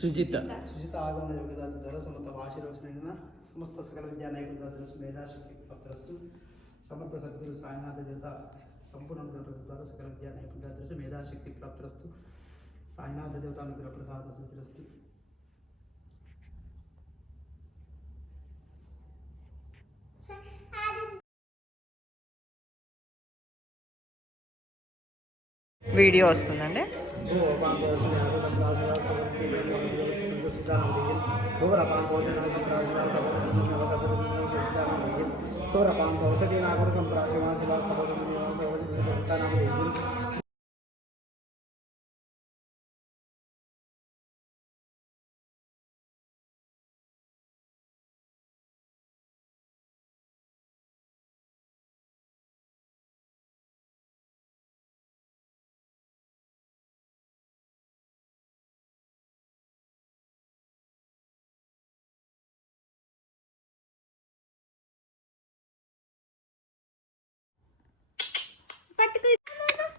సుజిత ఆగమన యోగ్యత ధర సమత ఆశీర్వచన సమస్త సకల విద్యా నైపుణ్య మేధాశక్తి ప్రాప్తిరస్తు సమగ్ర సద్గురు సాయినాథ దేవత సంపూర్ణ ద్వారా సకల విద్యా నైపుణ్య మేధాశక్తి ప్రాప్తిరస్తు సాయినాథ దేవత అనుగ్రహ ప్రసాద సిద్ధిరస్తు. వీడియో వస్తుందండి.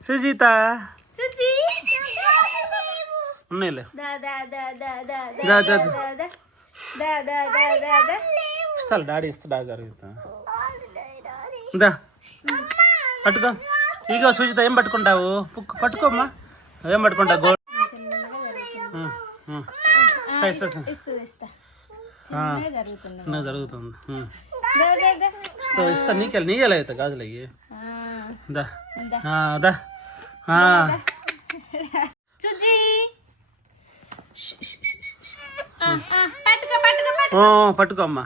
సుజిత ఉన్నాయిలే ఇస్తాను డాడీ ఇస్తా జరుగుతా పట్టుకో. ఇగో సుజిత ఏం పట్టుకుంటావు? పట్టుకోమ్మా. ఏం పట్టుకుంటావు? గోల్డ్ జరుగుతుంది. ఇస్తా నీకెళ్ళి అవుతా గాజులు అయ్యి. పట్టుకోమ్మా.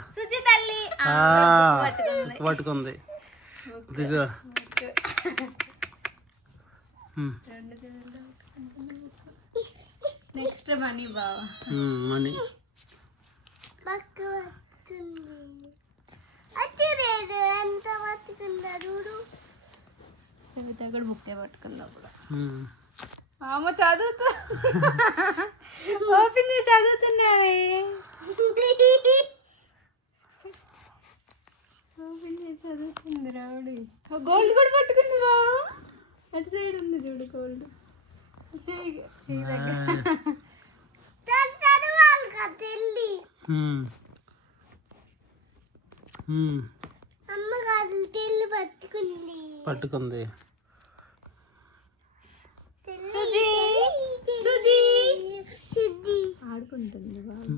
పట్టుకుంది. దిగు. నెక్స్ట్ మనీ బావా. మనీ కవిత కూడా బుక్కే పట్టుకున్నప్పుడు అమ్మ చదువుతా ఓపెన్ చదువుతున్నావే. ఓపెన్ చదువుతుంది రావుడి. గోల్డ్ కూడా పట్టుకుంది బావా. అటు సైడ్ ఉంది చూడు గోల్డ్. పట్టుకుంది. ఆడుకుంటుంది బాబు.